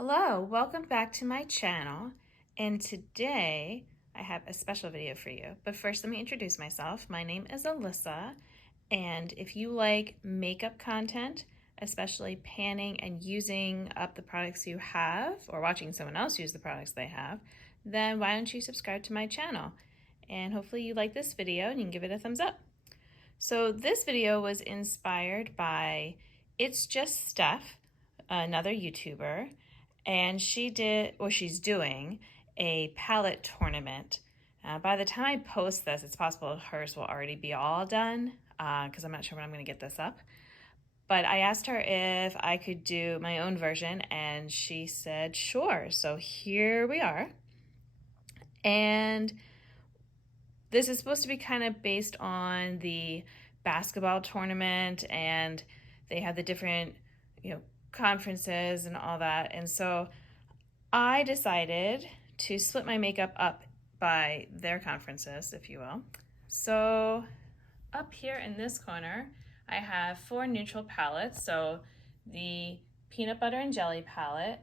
Hello, welcome back to my channel, and today I have a special video for you. But first, let me introduce myself. My name is Alyssa, and if you like makeup content, especially panning and using up the products you have, or watching someone else use the products they have, then why don't you subscribe to my channel? And hopefully you like this video and you can give it a thumbs up. So this video was inspired by It's Just Steph, another YouTuber, and she's doing a palette tournament. By the time I post this, it's possible hers will already be all done because I'm not sure when I'm going to get this up. But I asked her if I could do my own version, and she said sure. So here we are. And this is supposed to be kind of based on the basketball tournament, and they have the different, conferences and all that. And so I decided to split my makeup up by their conferences, if you will. So up here in this corner, I have 4 neutral palettes. So the Peanut Butter and Jelly palette,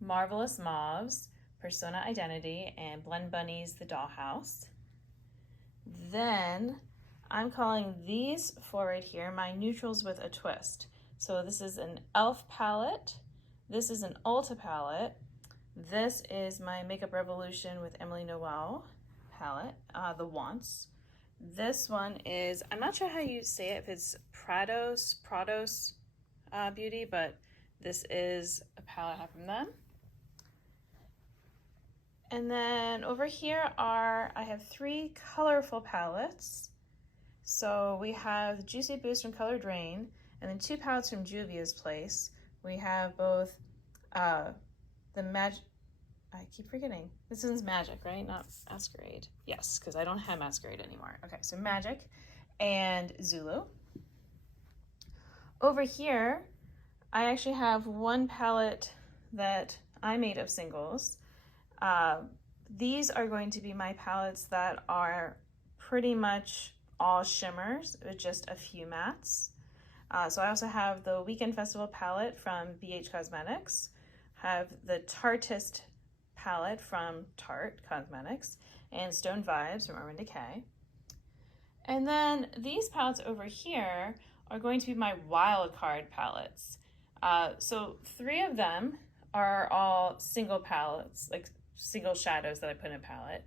Marvelous Mauves, Persona Identity, and Blend Bunnies The Dollhouse. Then I'm calling these 4 right here my neutrals with a twist. So this is an e.l.f. palette, this is an Ulta palette, this is my Makeup Revolution with Emily Noel palette, the Wants. This one is, I'm not sure how you say it, if it's Prados Beauty, but this is a palette I have from them. And then over here I have 3 colorful palettes. So we have Juicy Boost from Colored Rain, and then 2 palettes from Juvia's Place. We have both the Magic, I keep forgetting. This one's Magic, right? Not Masquerade. Yes, because I don't have Masquerade anymore. Okay, so Magic and Zulu. Over here, I actually have 1 palette that I made of singles. These are going to be my palettes that are pretty much all shimmers with just a few mattes. So I also have the Weekend Festival palette from BH Cosmetics, have the Tartist palette from Tarte Cosmetics, and Stone Vibes from Urban Decay. And then these palettes over here are going to be my wild card palettes. So 3 of them are all single palettes, like single shadows that I put in a palette.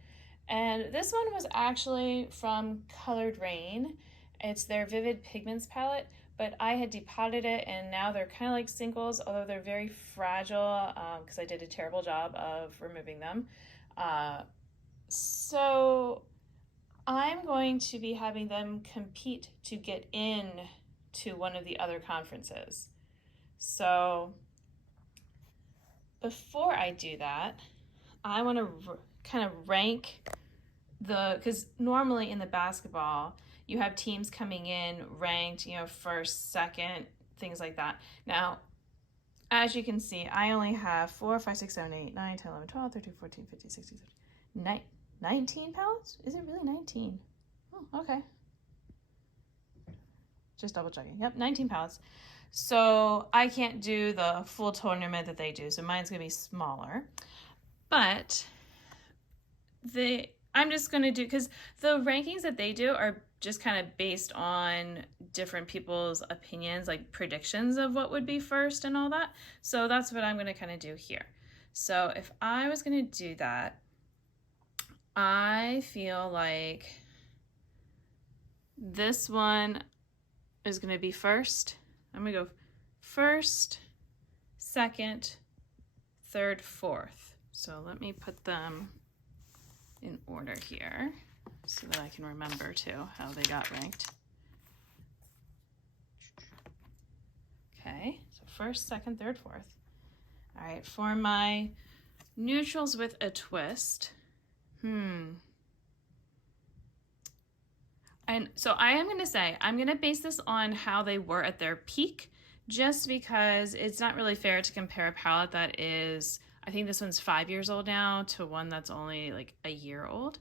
And this one was actually from Colored Rain. It's their Vivid Pigments palette, but I had depotted it and now they're kind of like singles, although they're very fragile because I did a terrible job of removing them. So I'm going to be having them compete to get in to one of the other conferences. So before I do that, I want to kind of rank because normally in the basketball, you have teams coming in ranked, first, second, things like that. Now, as you can see, I only have 4, 5, 6, 7, 8, 9, 10, 11, 12, 13, 14, 15, 16, 17, 19 palettes? Is it really 19? Oh, okay. Just double checking. Yep, 19 palettes. So I can't do the full tournament that they do, so mine's gonna be smaller. But I'm just gonna do, because the rankings that they do are just kind of based on different people's opinions, like predictions of what would be first and all that. So that's what I'm gonna kind of do here. So if I was gonna do that, I feel like this one is gonna be first. I'm gonna go first, second, third, fourth. So let me put them in order here so that I can remember too how they got ranked. Okay, so first, second, third, fourth. All right, for my neutrals with a twist, and so I am going to say, I'm going to base this on how they were at their peak, just because it's not really fair to compare a palette that is, I think this one's 5 years old now, to one that's only like a year old.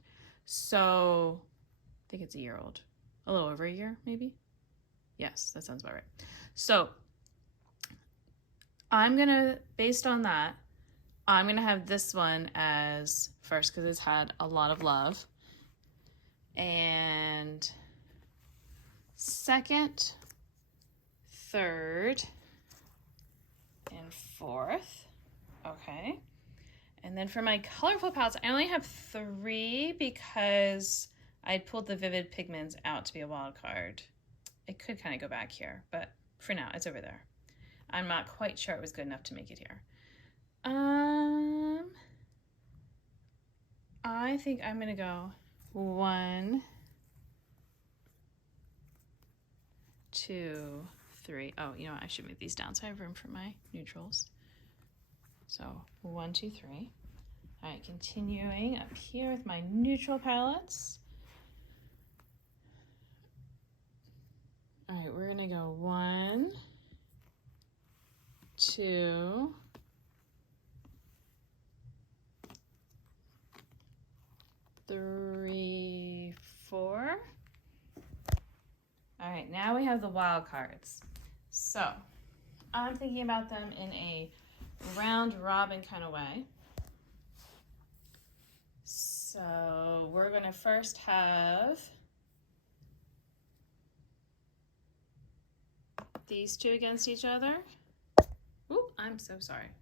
So I think it's a year old, a little over a year, maybe. Yes, that sounds about right. So I'm gonna, based on that, I'm gonna have this one as first because it's had a lot of love. And second, third, and fourth. Okay. And then for my colorful palettes, I only have 3 because I pulled the Vivid Pigments out to be a wild card. It could kind of go back here, but for now, it's over there. I'm not quite sure it was good enough to make it here. I think I'm gonna go 1, 2, 3. Oh, you know what? I should move these down so I have room for my neutrals. So 1, 2, 3. All right, continuing up here with my neutral palettes. All right, we're gonna go 1, 2, 3, 4. All right, now we have the wild cards. So I'm thinking about them in a round robin kind of way. So we're gonna first have these 2 against each other. Ooh, I'm so sorry.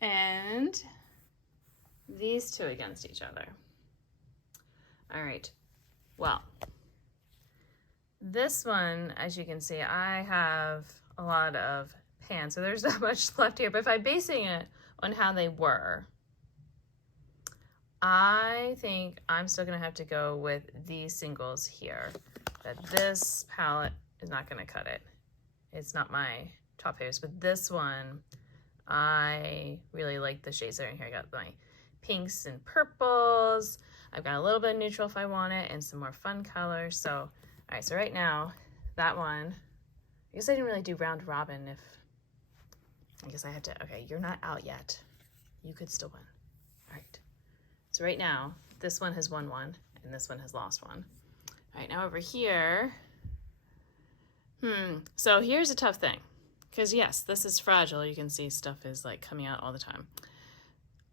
And these 2 against each other. All right, well, this one, as you can see, I have a lot of pan, so there's not much left here, but if I'm basing it on how they were, I think I'm still gonna have to go with these singles here, that this palette is not gonna cut it. It's not my top favorites, but this one, I really like the shades that are in here. I got my pinks and purples. I've got a little bit of neutral if I want it, and some more fun colors. So, all right, so right now, that one, I guess I didn't really do round robin I guess I had to, okay, you're not out yet. You could still win. All right. So right now, this one has won 1, and this one has lost 1. All right, now over here, so here's a tough thing. Because yes, this is fragile. You can see stuff is like coming out all the time.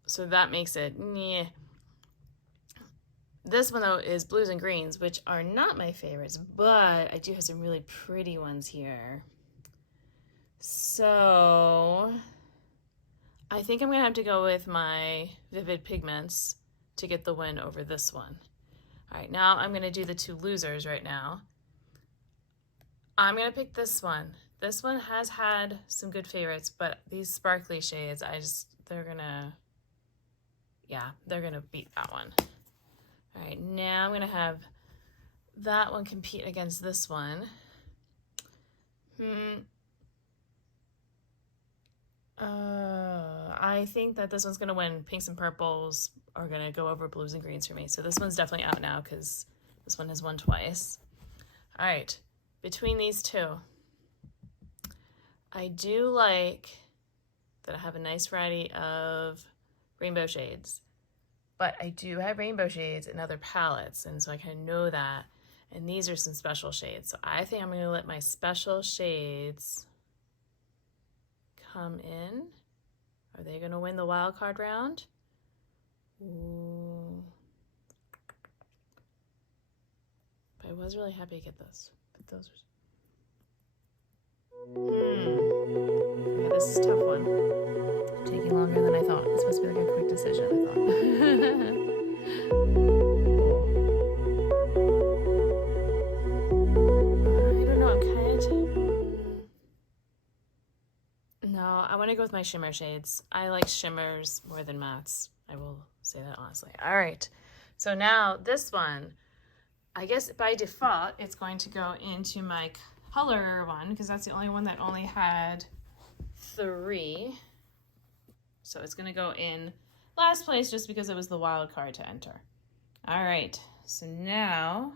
So that makes it, yeah. This one though is blues and greens, which are not my favorites, but I do have some really pretty ones here. So I think I'm gonna have to go with my Vivid Pigments to get the win over this one. All right, now I'm gonna do the 2 losers right now. I'm gonna pick this one. This one has had some good favorites, but these sparkly shades, they're gonna beat that one. All right, now I'm gonna have that one compete against this one. I think that this one's gonna win. Pinks and purples are gonna go over blues and greens for me. So this one's definitely out now because this one has won twice. All right, between these 2, I do like that I have a nice variety of rainbow shades, but I do have rainbow shades in other palettes, and so I kind of know that, and these are some special shades. So I think I'm gonna let my special shades come in. Are they gonna win the wild card round? Ooh. But I was really happy to get this, but those are... Okay, this is a tough one. Taking longer than I thought. It's supposed to be like a quick decision, I thought. I don't know, I'm kind of... No, I want to go with my shimmer shades. I like shimmers more than mattes. I will say that honestly. All right, so now this one, I guess by default, it's going to go into my color one because that's the only one that only had 3. So it's gonna go in last place just because it was the wild card to enter. All right, so now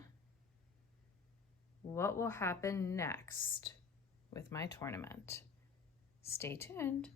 what will happen next with my tournament? Stay tuned.